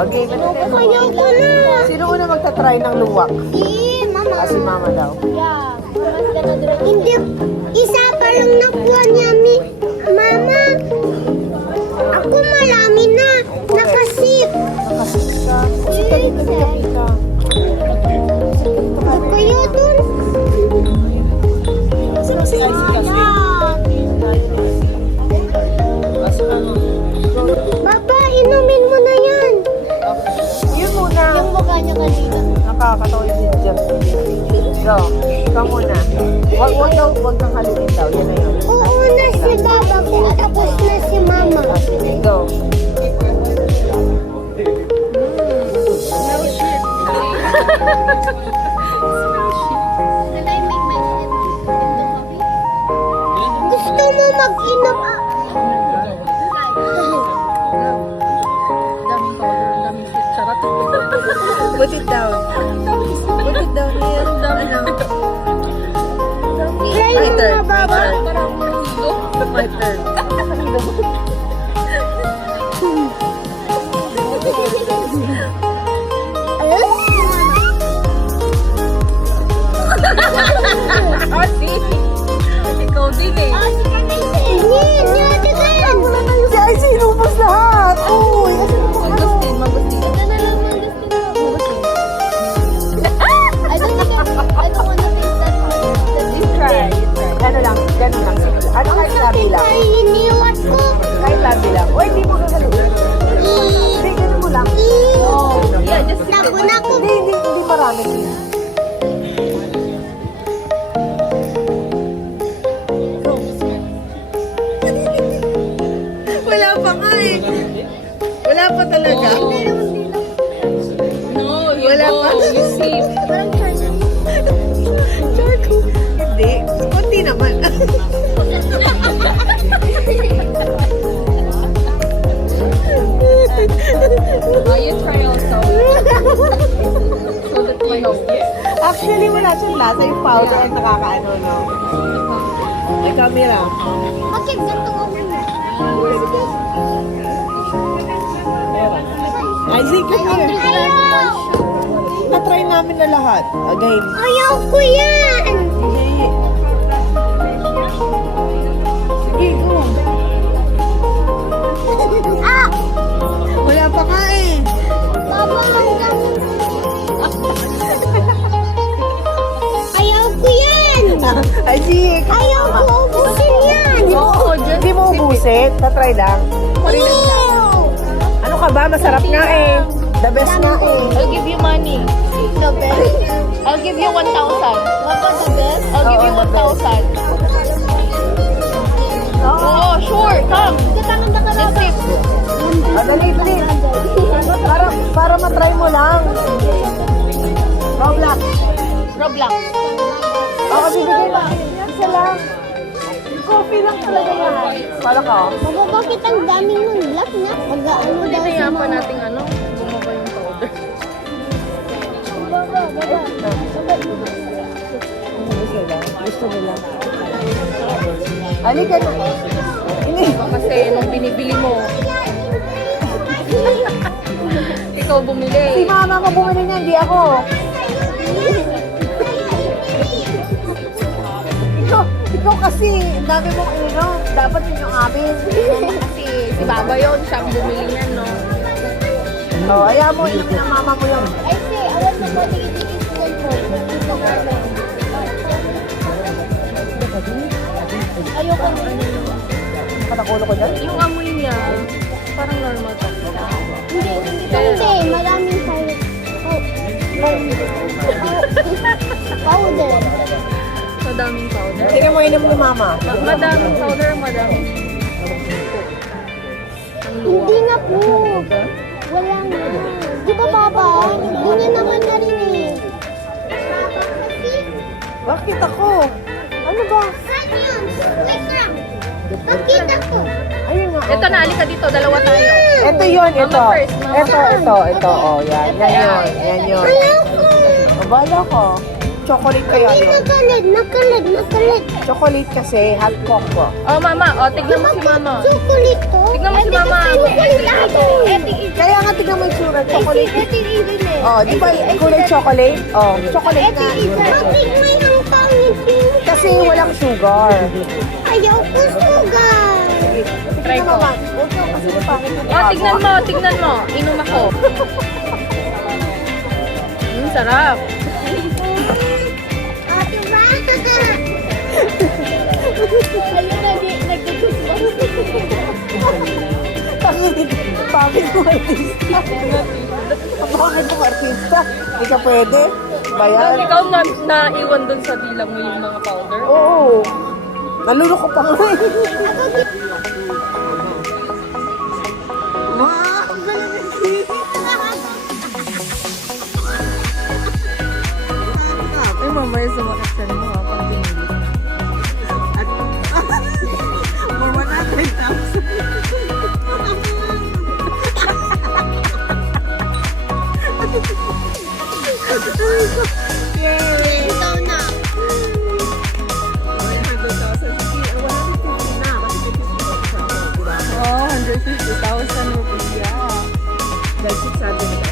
Okay, Ayaw ko na. sino una magta-try ng luwak? Si Mama. Si Mama daw. Yeah. Hindi. Isa pa lang nakuha niya, Mama. Ako marami na. Nakasip. Nakasisa. Sika dito, sika. Kaya dun. Papa, inumin mo na yan. Yun muna. Yung mukha niya kanina. Nakakatawa yung ginger. Go. Ikaw muna. Huwag kang halitin daw. Yun na yun. Oo na si Papa ko. Tapos na si Mama. Go. Gusto mo mag-inom? Put it down. Put it down here. Try My mo turn. na, My Baba. turn. My turn. Ikaw din eh. Hindi, natigan. Si Icy inubos lahat. Uy, asan mo ano? Ito na lang ang gusto ko. I don't wanna taste that. Try. Ano lang, ganun lang. Ano kahit labi lang? Ay, iniwan ko. Kahit labi lang. Uy, hindi mo gagawin. Hindi, ganun mo lang. Yeah, just Naku. Hindi marami. Wala pa nga eh. Wala pa talaga. Wala pa. Parang China. Charco. Hindi. Kunti naman. You try also. So that you know. Actually, wala siyang lasa yung powder ang nakakaano, no? May camera. Bakit ganito ko muna? Isaac, come here. Ayaw! Na-try namin na lahat. Again. Ayaw ko yan! Hindi. Sige, go. Ah! Wala pa nga eh. Baba, hanggang... Ayaw ko yan! Isaac. Ayaw ko ubusin yan! Hindi mo ubusin. Na-try lang. Ew! Ano ka ba? Masarap nga eh. The best nga eh. I'll give you money. The best? I'll give you 1,000. Baba, the best? I'll give you 1,000. Oh, sure. Come. Let's sip. Dali. Para matry mo lang. Roblox. Roblox. Ako, bibigay ba? Isa lang. Coffee lang talaga yan. Para ka. Baba, bakit ang daming nun? Black na? Mag-ano daw Kaya sa pa mga... natin ano, bumaba yung powder. Gusto nila. Halika na. Ini. Kasi nung binibili mo, ikaw Si bumili. mama ko bumili niya, hindi ako. Ikaw kasi, ang dami mong ininom. Dapat yun yung amin. Kasi si Baba yun, siya ang bumili niyan, no? Oh, ayaw mo, inom ng mama mo yun. I say, alam mo ba, tigil-tigil ko. Ito ka lang. Ayoko na. Patakulo ko dyan. Yung amoy niya, parang normal to. Hindi, maraming powder. Powder. Madaming powder. Tingnan mo, inom ni mama. Madaming powder, madaming. Hindi na po. Wala na. Di ba, Papa? Hindi naman narinig. Bakit ako? Ano ba? Saan yun? Wait lang. Bakit ako? Ayun nga. Ito na, alika dito, dalawa tayo. Ito yun, ito. Mama first, mama Ito. Oh, yan. Yan yun. Yan yun. Ayaw ko. Abala ko. Chocolate kaya Hindi, yun. nakalag. Chocolate kasi, hot cocoa. Oh, mama. Oh, tignan mo si mama. Chocolate to? Tignan mo si mama. Chocolate ito. Kaya nga tignan mo yung tsura, chocolate. Ito even eh. Oh, di ba kulay chocolate? Oh, chocolate nga. Bakit may ang pangit yun? Kasi walang sugar. Ayaw ko sugar. Try ko. Huwag ka kasi pangit yung Oh, tignan mo. Inom ako. Sarap. Ate Rata. Ayun na, nagdudusbang. Pangit mo artista. Pangit mo artista. Hindi ka pwede. Bayan. Ikaw naiwan dun sa bilang mo yung mga powder. Oo. Naluloko pa nga. Ay, mamaya sumakit sa mo ha, pang pinilit. At, more 100,000. Yay! Ito na. 100,000. Sige, 150 na. Kasi 50 siya. Diba? Oh, 150,000 rupiah. Dahil 600